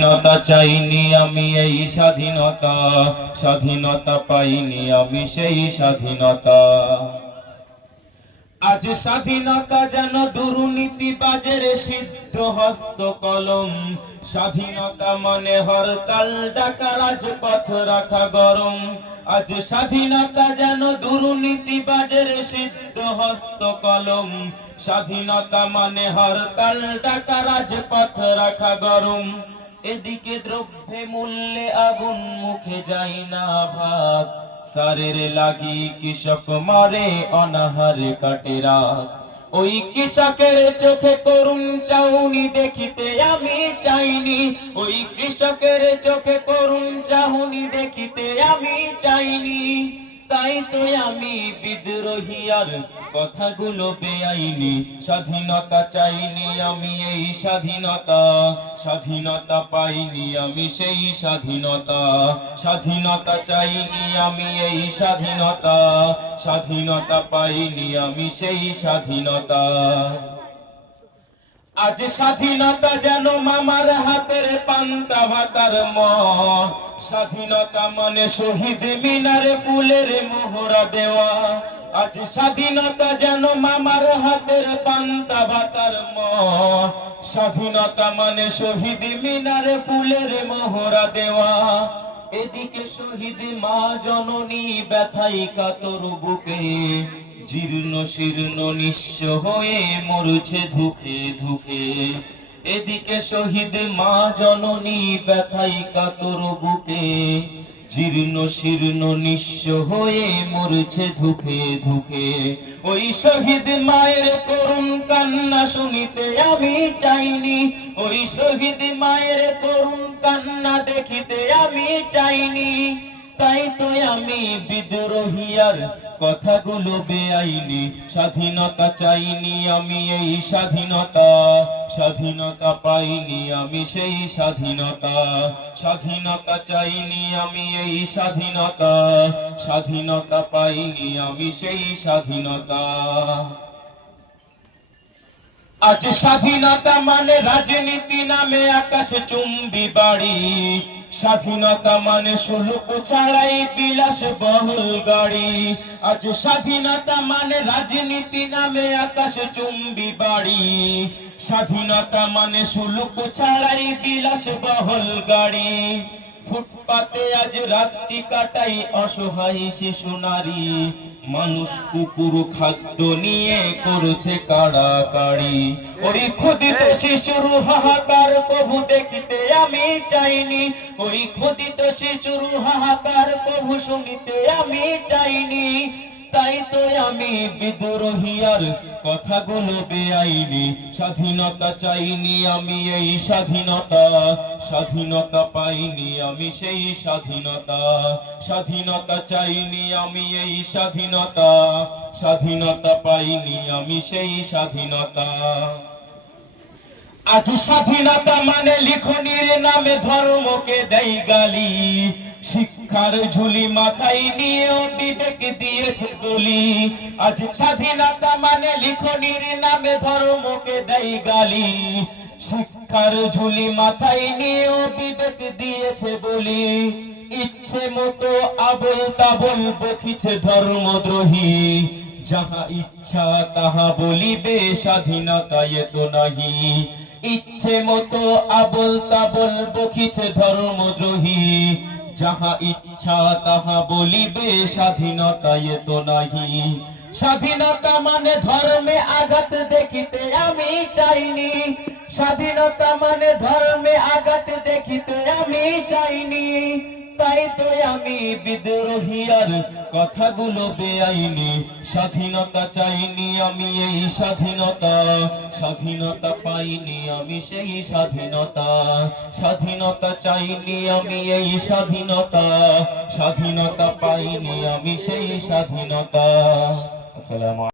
স্বাধীনতা চাইনি আমি এই স্বাধীনতা, স্বাধীনতা পাইনি আমি সেই স্বাধীনতা। আজ স্বাধীনতা যেন দুর্নীতিবাজের সিদ্ধ হস্ত কলম, স্বাধীনতা মানে হরতাল ডাকা রাজপথ রাখা গরম। আজ স্বাধীনতা যেন দুর্নীতিবাজের সিদ্ধ হস্ত কলম, স্বাধীনতা মানে হরতাল ডাকা রাজপথ রাখা গরম। এদিকে দ্রব্যে মূল্যে আগুন মুখে যায় না ভাত, সারের লাগি কৃষক মারে অনাহারে কাটে রাত। ওই কৃষকের চোখে করুণ চাউনি দেখিতে আমি চাইনি, ওই কৃষকের চোখে করুণ চাউনি দেখিতে আমি চাইনি। তাই তো আমি বিদ্রোহী আর কথাগুলো বেআইনি, স্বাধীনতা চাইনি আমি এই স্বাধীনতা, স্বাধীনতা পাইনি আমি সেই স্বাধীনতা। স্বাধীনতা চাইনি আমি এই স্বাধীনতা, স্বাধীনতা পাইনি আমি সেই স্বাধীনতা। আজ স্বাধীনতা যেন মামার হাতের পান্তা ভাতার মন, স্বাধীনতা মানে শহীদ মিনারে ফুলের মোহরা দেওয়া। আজ স্বাধীনতা যেন মামার হাতের পান্তা ভাতার মন, স্বাধীনতা মানে শহীদ মিনারে ফুলের মোহরা দেওয়া। এদিকে শহীদ মা জননী ব্যথায় কাতর বুকে, জীর্ণ শীর্ণ নিঃস্ব হয়ে মরছে ধুকে ধুকে। এদিকে শহীদ মা জননী ব্যথায় কাতর বুকে, জীর্ণ শীর্ণ নিঃস্ব হয়ে মরছে ধুকে ধুকে। ওই শহীদ মায়ের করুণ কান্না শুনিতে আমি চাইনি, ওই শহীদ মায়ের করুণ কান্না দেখিতে আমি চাইনি। তাই তো আমি বিদ্রোহী আর কথাগুলো বেআইনি, স্বাধীনতা চাইনি আমি এই স্বাধীনতা, স্বাধীনতা পাইনি আমি সেই স্বাধীনতা। স্বাধীনতা চাইনি আমি এই স্বাধীনতা, স্বাধীনতা পাইনি আমি সেই স্বাধীনতা। আজ স্বাধীনতা মানে রাজনীতি নামে আকাশ চুম্বি বাড়ি, স্বাধীনতা মানে শুল্ক ছাড়াই বিলাস বহুল গাড়ি। আজ স্বাধীনতা মানে রাজনীতি নামে আকাশ চুম্বি বাড়ি, স্বাধীনতা মানে শুল্ক ছাড়াই বিলাস বহুল গাড়ি। ফুটপাতে আজ রাত্রি কাটাই অসহায় শিশু নারী, মানুষ কুকুর খাদ্য নিয়ে করছে কাড়াকাড়ি। ওই ক্ষুদিত শিশুর হাহাকার প্রভু দেখিতে আমি চাইনি, ওই ক্ষুদিত শিশুর হাহাকার প্রভু শুনিতে আমি চাইনি। তাই তো আমি বিদ্রোহী আর কথাগুলো বেআইনি, স্বাধীনতা চাইনি আমি এই স্বাধীনতা, স্বাধীনতা পাইনি আমি সেই স্বাধীনতা। স্বাধীনতা চাইনি আমি এই স্বাধীনতা, স্বাধীনতা পাইনি আমি সেই স্বাধীনতা। আজ স্বাধীনতা মানে লিখনির নামে ধর্মকে দেয় গালি, শিক্ষার ঝুলি মাথায় নিয়েও বিবেক দিয়েছে বলি। আজ স্বাধীনতা মানে লিখনির নামে ধর্মকে দেয় গালি, শিক্ষার ঝুলি মাথায় নিয়েও বিবেক দিয়েছে বলি। ইচ্ছে মতো আবল তাবল বকিছে ধর্মদ্রোহী, যাহা ইচ্ছা তাহা বলিবে স্বাধীনতা এত নাহি। ইচ্ছে মতো আবল তাবল বকিছে ধর্মদ্রোহী, যাহা ইচ্ছা তাহা বলিবে স্বাধীনতা এত নাহি। স্বাধীনতা মানে ধর্মে আঘাত দেখিতে আমি চাইনি, স্বাধীনতা মানে ধর্মে আঘাত দেখিতে আমি চাইনি। তাই তো আমি বিদ্রোহী আর কথাগুলো বেআইনি, স্বাধীনতা চাইনি আমি এই স্বাধীনতা, স্বাধীনতা পাইনি আমি সেই স্বাধীনতা। স্বাধীনতা চাইনি আমি এই স্বাধীনতা, স্বাধীনতা পাইনি আমি সেই স্বাধীনতা। আসসালামু